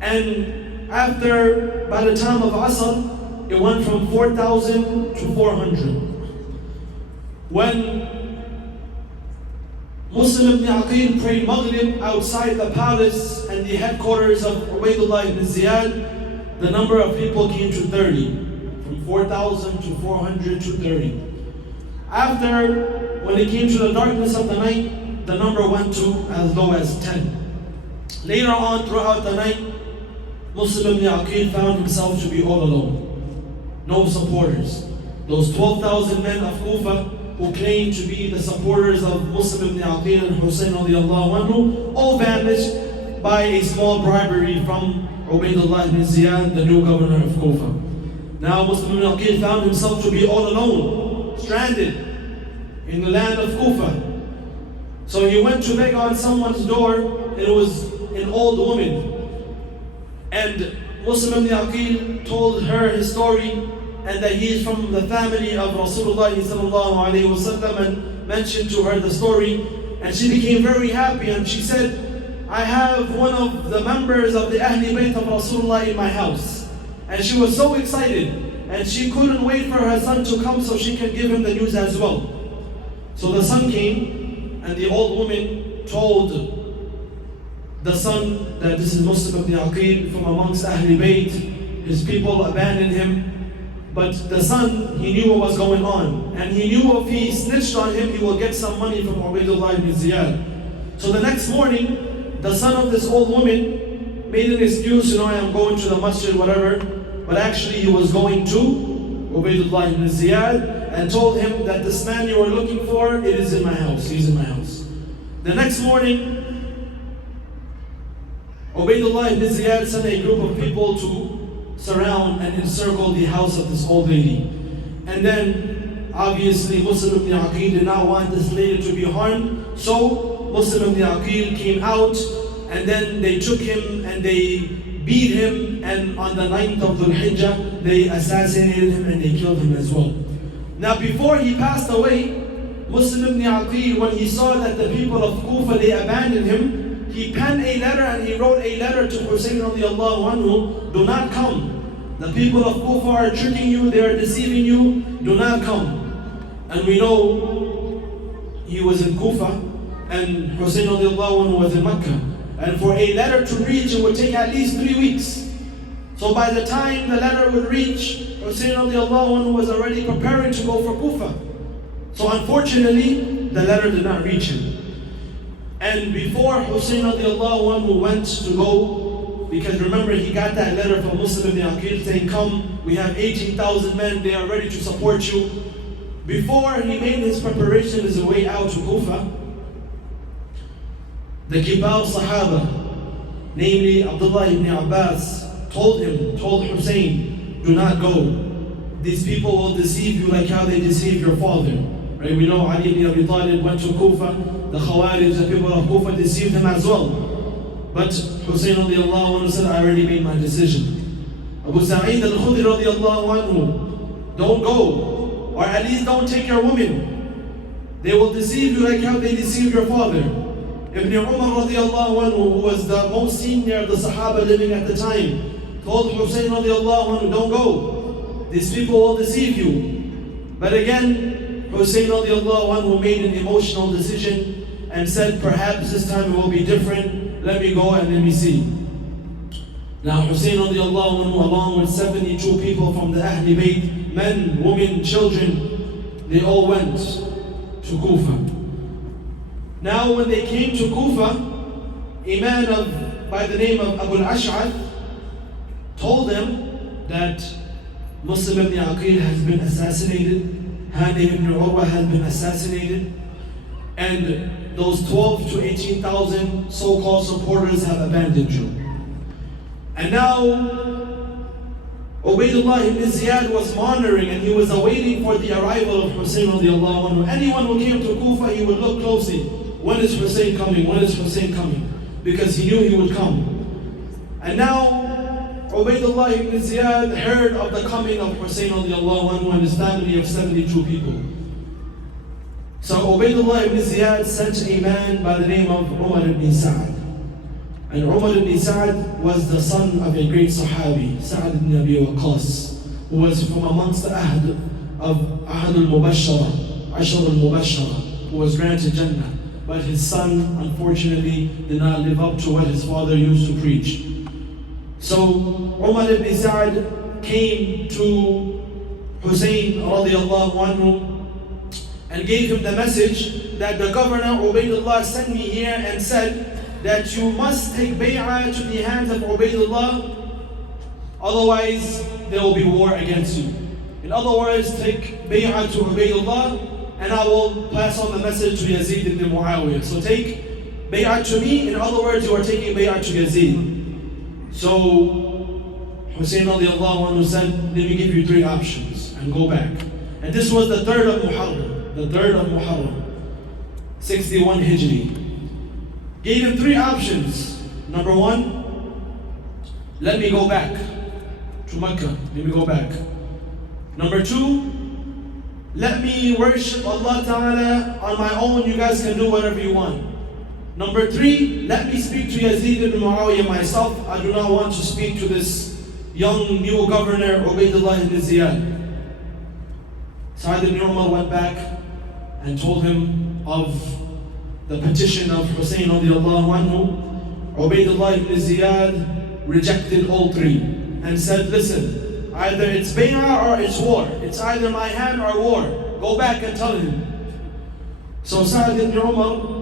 And by the time of Asr, it went from 4,000 to 400. When Muslim ibn Aqil prayed Maghrib outside the palace and the headquarters of Ubaydullah ibn Ziyad, the number of people came to 30. From 4,000 to 400 to 30. After, when it came to the darkness of the night, the number went to as low as 10. Later on, throughout the night, Muslim ibn Aqil found himself to be all alone. No supporters. Those 12,000 men of Kufa who claimed to be the supporters of Muslim ibn Aqil and Hussain radiallahu anhu, all vanished by a small bribery from Ubaydullah ibn Ziyad, the new governor of Kufa. Now Muslim ibn Aqil found himself to be all alone, stranded in the land of Kufa. So he went to beg on someone's door, and it was an old woman. And Muslim ibn Aqil told her his story, and that he is from the family of Rasulullah sallallahu alayhi wasallam, and mentioned to her the story. And she became very happy, and she said, I have one of the members of the Ahli Bayt of Rasulullah in my house. And she was so excited, and she couldn't wait for her son to come so she can give him the news as well. So the son came, and the old woman told the son that this is Muslim ibn Aqil from amongst Ahlul Bayt. His people abandoned him. But the son, he knew what was going on. And he knew if he snitched on him, he will get some money from Ubaydullah ibn Ziyad. So the next morning, the son of this old woman made an excuse, I am going to the masjid, whatever. But actually he was going to Ubaydullah ibn Ziyad and told him that this man you are looking for, it is in my house, he's in my house. The next morning, Ubaydullah ibn Ziyad sent a group of people to surround and encircle the house of this old lady. And then, obviously, Muslim ibn Aqil did not want this lady to be harmed, so Muslim ibn Aqil came out, and then they took him and they beat him, and on the 9th of Dhul Hijjah, they assassinated him and they killed him as well. Now before he passed away, Muslim ibn Aqil, when he saw that the people of Kufa, they abandoned him, he penned a letter and he wrote a letter to Hussain radiallahu anhu, do not come. The people of Kufa are tricking you, they are deceiving you, do not come. And we know he was in Kufa and Hussain radiallahu anhu was in Mecca. And for a letter to reach, it would take at least 3 weeks. So by the time the letter would reach, Hussain radiallahu anhu was already preparing to go for Kufa. So unfortunately, the letter did not reach him. And before Hussain radiallahu anhu went to go, because remember he got that letter from Muslim ibn Aqil saying, come, we have 18,000 men, they are ready to support you. Before he made his preparation his way out to Kufa, the Kibar Sahaba, namely Abdullah ibn Abbas, told Hussain, do not go. These people will deceive you like how they deceived your father. Right? We know Ali ibn Abi Talib went to Kufa, the Khawarij, the people of Kufa deceived him as well. But Hussain radiallahu anhu said, I already made my decision. Abu Sa'id al-Khudri radiallahu anhu, don't go, or at least don't take your women. They will deceive you like how they deceived your father. Ibn Umar radiallahu anhu, who was the most senior of the Sahaba living at the time, told Hussain radiallahu anhu, don't go. These people will deceive you. But again, Hussain radiallahu anhu made an emotional decision and said, perhaps this time it will be different. Let me go and let me see. Now Hussain radiallahu anhu, along with 72 people from the Ahl Bayt, men, women, children, they all went to Kufa. Now when they came to Kufa, a man by the name of Abu al-Ash'ath told them that Muslim ibn Aqil has been assassinated, Haye ibn Urwa has been assassinated, and those 12 to 18,000 so-called supporters have abandoned you. And now Ubaydullah ibn Ziyad was monitoring, and he was awaiting for the arrival of Hussain radiallahu anhu. Anyone who came to Kufa, he would look closely. When is Hussain coming? When is Hussain coming? Because he knew he would come. And now Ubaydullah ibn Ziyad heard of the coming of Hussain radiallahu anhu and his family of 72 people. So Ubaydullah ibn Ziyad sent a man by the name of Umar ibn Sa'd. And Umar ibn Sa'd was the son of a great Sahabi, Sa'd ibn Abi Waqqas, who was from amongst the Ahd al-Mubashshara, Ashar al-Mubashshara, who was granted Jannah. But his son, unfortunately, did not live up to what his father used to preach. So Umar ibn Sa'd came to Hussain radiallahu anhu and gave him the message that the governor Ubaydullah sent me here and said that you must take bay'ah to the hands of Ubaydullah, otherwise there will be war against you. In other words, take bay'ah to Ubaydullah, and I will pass on the message to Yazid ibn Muawiyah. So take bay'ah to me, in other words, you are taking bay'ah to Yazid. So Hussain radiallahu anhu said, let me give you 3 options and go back. And this was the 3rd of Muharram, 61 Hijri. Gave him 3 options. Number 1, let me go back to Mecca. Let me go back. Number 2, let me worship Allah Ta'ala on my own. You guys can do whatever you want. Number 3, let me speak to Yazid ibn Muawiyah myself. I do not want to speak to this young new governor, Ubaydullah ibn Ziyad. Sa'd ibn Umar went back and told him of the petition of Hussain radiallahu anhu. Ubaydullah ibn Ziyad rejected all 3 and said, listen, either it's bay'ah or it's war. It's either my hand or war. Go back and tell him. So Sa'd ibn Umar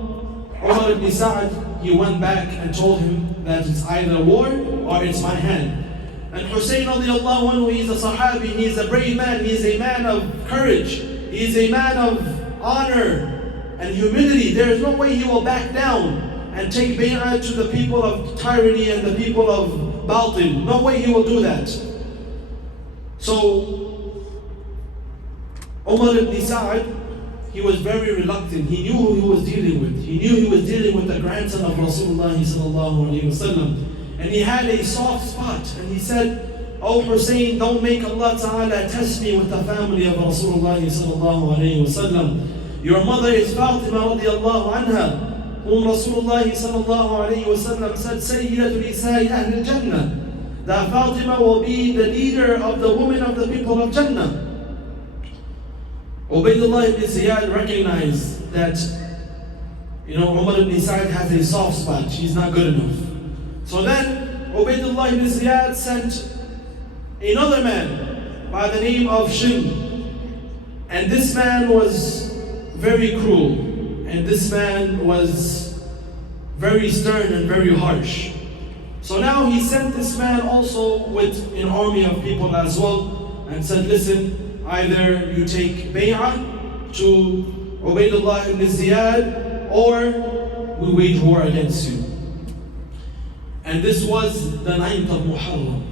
ibn Sa'd, he went back and told him that it's either war or it's my hand. And Hussain radiallahu anhu, he is a Sahabi, he is a brave man, he is a man of courage, he is a man of honor and humility. There is no way he will back down and take bay'ah to the people of tyranny and the people of batil. No way he will do that. So Umar ibn Sa'd, he was very reluctant. He knew who he was dealing with. He knew he was dealing with the grandson of Rasulullah sallallahu alaihi wasallam. And he had a soft spot. And he said, "Oh Hussain, don't make Allah Ta'ala test me with the family of Rasulullah sallallahu alaihi wasallam. Your mother is Fatima radiallahu anha, whom Rasulullah sallallahu alaihi wasallam said, Sayyidatu Nisa'i Ahl al-Jannah. That Fatima will be the leader of the women of the people of Jannah." Ubaydullah ibn Ziyad recognized that, Umar ibn Sa'd has a soft spot. She's not good enough. So then Ubaydullah ibn Ziyad sent another man by the name of Shin. And this man was very cruel. And this man was very stern and very harsh. So now he sent this man also with an army of people as well and said, listen, either you take bay'ah to Ubaydullah ibn Ziyad or we wage war against you. And this was the 9th of Muharram.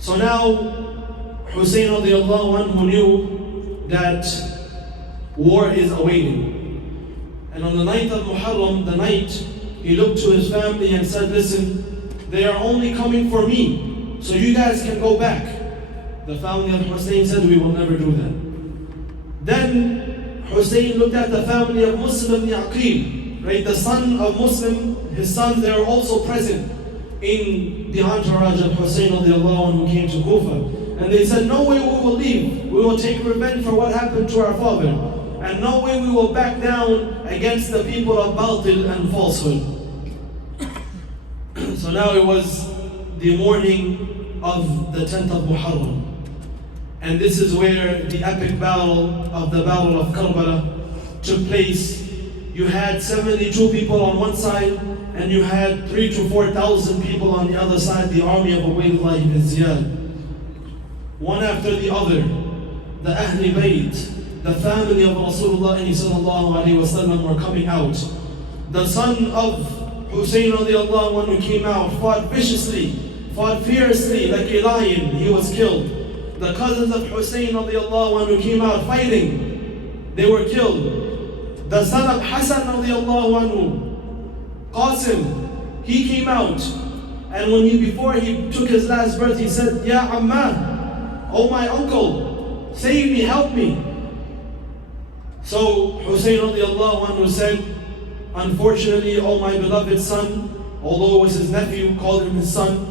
So now Hussain radiallahu anhu knew that war is awaiting. And on the 9th of Muharram, the night, he looked to his family and said, listen, they are only coming for me, so you guys can go back. The family of Hussain said, we will never do that. Then Hussain looked at the family of Muslim ibn Aqil, right? The son of Muslim, his sons, they were also present in the entourage of Hussain radiallahu anhu who came to Kufa. And they said, no way we will leave. We will take revenge for what happened to our father. And no way we will back down against the people of batil and falsehood. So now it was the morning of the 10th of Muharram. And this is where the epic battle of Karbala took place. You had 72 people on one side, and you had 3,000 to 4,000 people on the other side, the army of Ubaydullah ibn Ziyad. One after the other, the Ahli Bayt, the family of Rasulullah sallallahu alayhi wasallam were coming out. The son of Hussain radiallahu anhu came out, fought viciously, fought fiercely like a lion. He was killed. The cousins of Hussain radiallahu anhu came out fighting. They were killed. The son of Hassan radiallahu anhu, Qasim, he came out. And before he took his last breath, he said, Ya Amma, oh my uncle, save me, help me. So Hussain radiallahu anhu said, unfortunately, oh my beloved son, although it was his nephew, called him his son,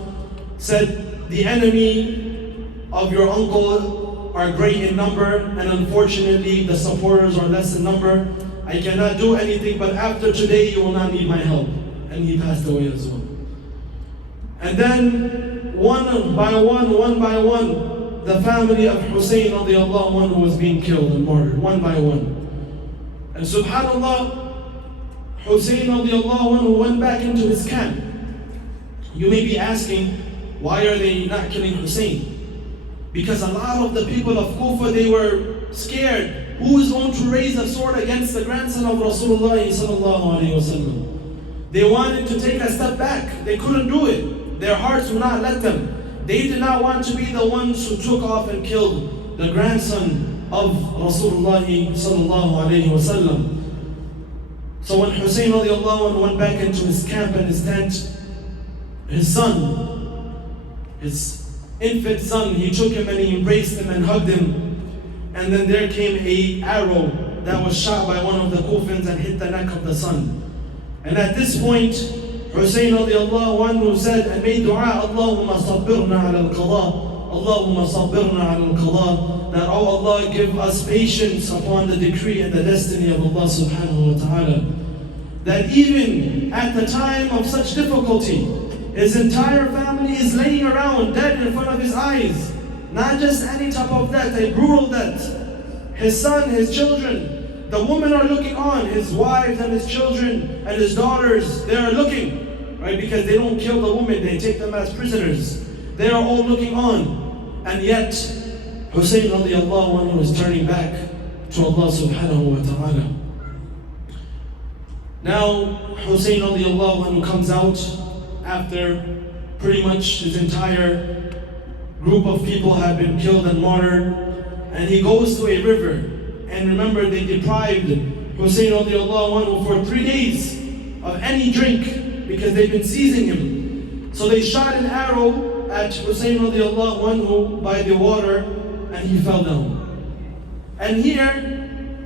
said, the enemy of your uncle are great in number, and unfortunately the supporters are less in number. I cannot do anything, but after today you will not need my help. And he passed away as well. And then one by one, the family of Hussain radiallahu anhu was being killed and martyred, one by one. And subhanallah, Hussain radiallahu anhu went back into his camp. You may be asking, why are they not killing Hussain? Because a lot of the people of Kufa, they were scared. Who is going to raise a sword against the grandson of Rasulullah sallallahu alayhi wasallam? They wanted to take a step back. They couldn't do it. Their hearts would not let them. They did not want to be the ones who took off and killed the grandson of Rasulullah sallallahu alayhi wasallam. So when Hussain radiallahu anhu went back into his camp and his tent, his son, his infant son, he took him and he embraced him and hugged him. And then there came an arrow that was shot by one of the Kufans and hit the neck of the son. And at this point, Hussain radiallahu anhu said and made dua, Allahumma sabbirna ala al-qada, Allahumma sabbirna ala al-qada, that, oh Allah, give us patience upon the decree and the destiny of Allah subhanahu wa ta'ala. That even at the time of such difficulty, his entire family is laying around dead in front of his eyes. Not just any type of death, a brutal death. His son, his children, the women are looking on, his wives and his children and his daughters, they are looking, right? Because they don't kill the women, they take them as prisoners. They are all looking on. And yet, Hussain radiallahu anhu is turning back to Allah subhanahu wa ta'ala. Now, Hussain radiallahu anhu comes out after pretty much his entire group of people have been killed and martyred, and he goes to a river. And remember, they deprived Hussain radiallahu anhu for 3 days of any drink because they've been seizing him. So they shot an arrow at Hussain radiallahu anhu by the water, and he fell down. And here,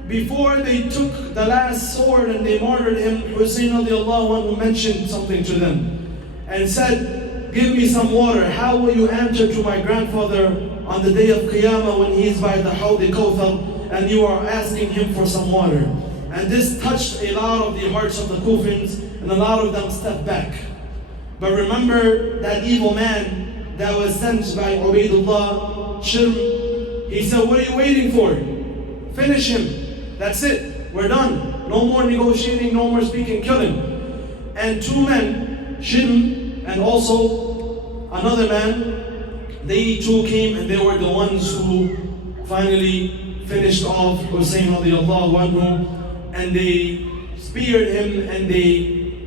before they took the last sword and they martyred him, Hussain radiallahu anhu mentioned something to them and said, give me some water. How will you answer to my grandfather on the day of Qiyamah when he is by the Hawd Kawthar and you are asking him for some water? And this touched a lot of the hearts of the Kufans, and a lot of them stepped back. But remember that evil man that was sent by Ubaydullah, Shirm, he said, what are you waiting for? Finish him. That's it. We're done. No more negotiating, no more speaking, kill him. And two men, Shirm and also another man, they too came, and they were the ones who finally finished off Hussain radiallahu anhu, and they speared him and they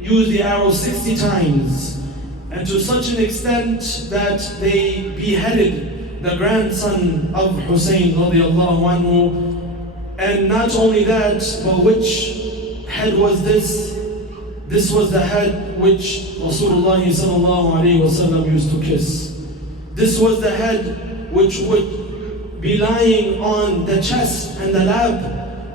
used the arrow 60 times, and to such an extent that they beheaded the grandson of Hussain radiallahu anhu. And not only that, but which head was this? This was the head which Rasulullah sallallahu alayhi wasallam used to kiss. This was the head which would be lying on the chest and the lap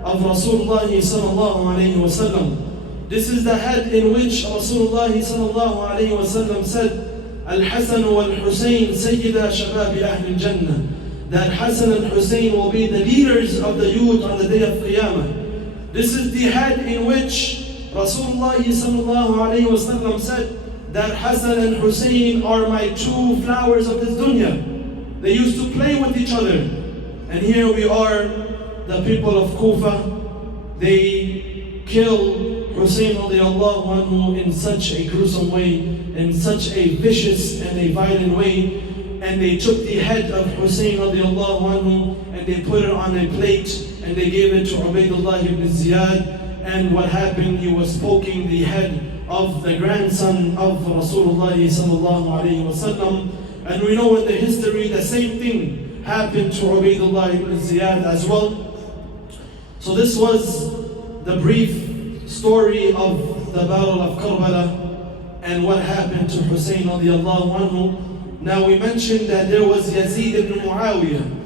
of Rasulullah sallallahu alayhi wasallam. This is the head in which Rasulullah sallallahu alayhi wasallam said, Al-Hasan wal-Hussain sayyida shababi ahli al-Jannah. That Hassan and Hussain will be the leaders of the youth on the day of Qiyamah. This is the head in which Rasulullah sallallahu alayhi wasallam said, that Hassan and Hussain are my two flowers of this dunya. They used to play with each other. And here we are, the people of Kufa, they kill Hussain radiallahu anhu in such a gruesome way, in such a vicious and a violent way. And they took the head of Hussain radiallahu anhu and they put it on a plate and they gave it to Ubaydullah ibn Ziyad. And what happened, he was poking the head of the grandson of Rasulullah sallallahu alayhi wa sallam. And we know in the history the same thing happened to Ubaydullah ibn Ziyad as well. So this was the brief story of the Battle of Karbala and what happened to Hussain radiallahu anhu. Now we mentioned that there was Yazid ibn Muawiyah.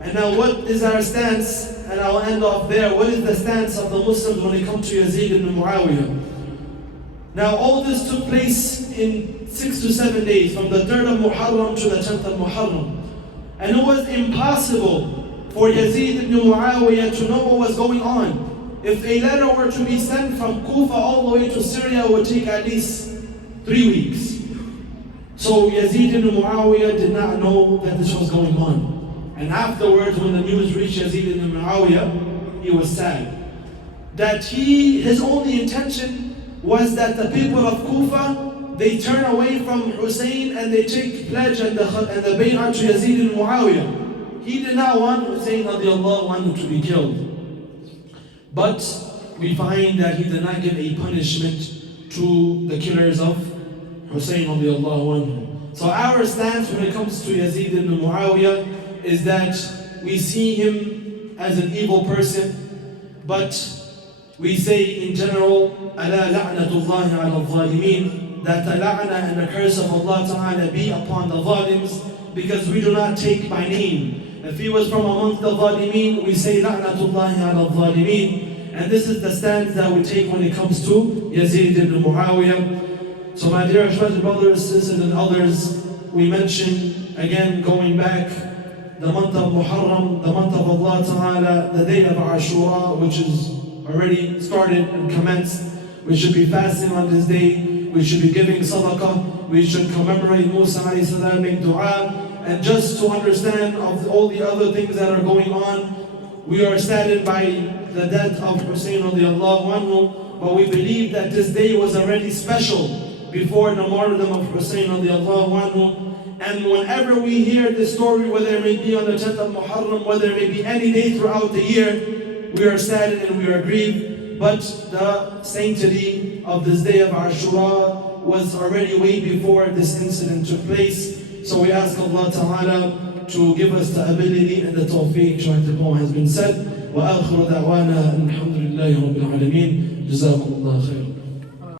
And now what is our stance? And I'll end off there. What is the stance of the Muslims when it comes to Yazid ibn Muawiyah? Now all this took place in 6 to 7 days, from the 3rd of Muharram to the 10th of Muharram. And it was impossible for Yazid ibn Muawiyah to know what was going on. If a letter were to be sent from Kufa all the way to Syria, it would take at least 3 weeks. So Yazid ibn Muawiyah did not know that this was going on. And afterwards, when the news reached Yazid ibn Muawiyah, he was sad. That his only intention was that the people of Kufa, they turn away from Hussain and they take pledge and the bay'ah to Yazid ibn Muawiyah. He did not want Hussain radiallahu anhu to be killed. But we find that he did not give a punishment to the killers of Hussain radiallahu anhu. So our stance when it comes to Yazid ibn Muawiyah is that we see him as an evil person, but we say in general, أَلَا لَعْنَةُ اللَّهِ عَلَى الظَّالِمِينَ, that the la'na and the curse of Allah Ta'ala be upon the zalims, because we do not take by name. If he was from amongst the zalimeen, we say لَعْنَةُ اللَّهِ عَلَى الظَّالِمِينَ. And this is the stance that we take when it comes to Yazid ibn Muawiyah. So my dear respected brothers, sisters and others, we mention again going back the month of Muharram, the month of Allah Ta'ala, the day of Ashura, which is already started and commenced. We should be fasting on this day. We should be giving sadaqah. We should commemorate Musa alayhi salam, make dua. And just to understand of all the other things that are going on, we are saddened by the death of Hussain radiallahu anhu, but we believe that this day was already special before the martyrdom of Hussain radiallahu anhu. And whenever we hear this story, whether it may be on the 10th of Muharram, whether it may be any day throughout the year, we are saddened and we are grieved. But the sanctity of this day of Ashura was already way before this incident took place. So we ask Allah Ta'ala to give us the ability and the tawfiq, like the poem has been said. وآخر دعوانا الحمد لله رب العالمين جزاكم الله خيرا.